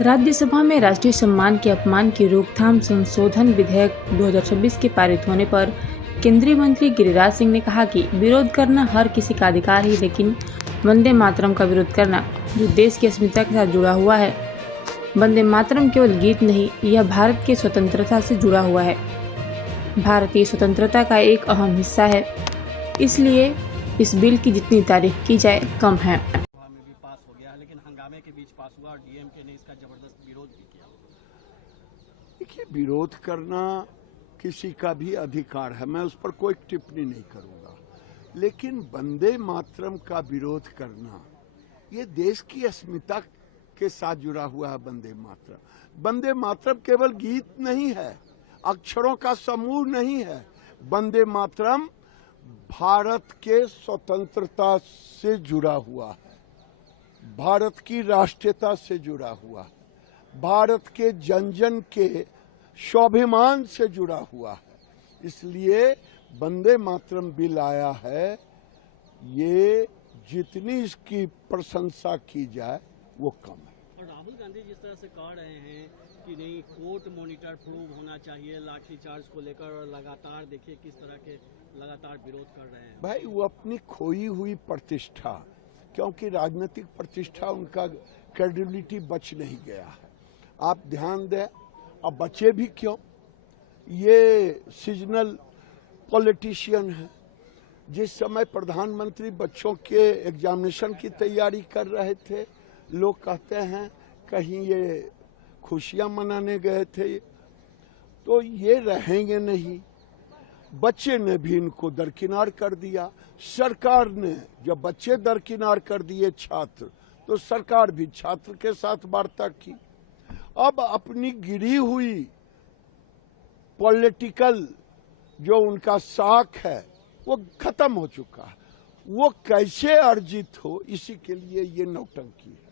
राज्यसभा में राष्ट्रीय सम्मान के अपमान की रोकथाम संशोधन विधेयक 2026 के पारित होने पर केंद्रीय मंत्री गिरिराज सिंह ने कहा कि विरोध करना हर किसी का अधिकार है, लेकिन वंदे मातरम का विरोध करना, जो देश की अस्मिता के साथ जुड़ा हुआ है। वंदे मातरम केवल गीत नहीं, यह भारत की स्वतंत्रता से जुड़ा हुआ है, भारतीय स्वतंत्रता का एक अहम हिस्सा है। इसलिए इस बिल की जितनी तारीफ की जाए कम है। में भी पास हो गया, लेकिन हंगामे के बीच पास हुआ और डीएमके ने इसका जबरदस्त विरोध भी किया। देखिए, विरोध करना किसी का भी अधिकार है, मैं उस पर कोई टिप्पणी नहीं करूंगा, लेकिन वंदे मातरम का विरोध करना ये देश की अस्मिता के साथ जुड़ा हुआ है। वंदे मातरम केवल गीत नहीं है, अक्षरों का समूह नहीं है। वंदे मातरम भारत के स्वतंत्रता से जुड़ा हुआ है, भारत की राष्ट्रीयता से जुड़ा हुआ है, भारत के जन जन के स्वाभिमान से जुड़ा हुआ है। इसलिए वंदे मातरम बिल आया है, ये जितनी इसकी प्रशंसा की जाए वो कम है। और राहुल गांधी जिस तरह से कह रहे हैं कि नहीं, कोर्ट मॉनिटर प्रूव होना चाहिए लाठीचार्ज को लेकर, और लगातार देखिए किस तरह के लगातार विरोध कर रहे हैं। भाई, वो अपनी खोई हुई प्रतिष्ठा, क्योंकि राजनीतिक प्रतिष्ठा उनका क्रेडिबिलिटी बच नहीं गया है। आप ध्यान दें, अब बचे भी क्यों, ये सीजनल पॉलिटिशियन है। जिस समय प्रधानमंत्री बच्चों के एग्जामिनेशन की तैयारी कर रहे थे, लोग कहते हैं कहीं ये खुशियां मनाने गए थे, तो ये रहेंगे नहीं। बच्चे ने भी इनको दरकिनार कर दिया। सरकार ने जब बच्चे दरकिनार कर दिए छात्र, तो सरकार भी छात्र के साथ वार्ता की। अब अपनी गिरी हुई पॉलिटिकल जो उनका साख है वो खत्म हो चुका है। वो कैसे अर्जित हो, इसी के लिए ये नौटंकी है।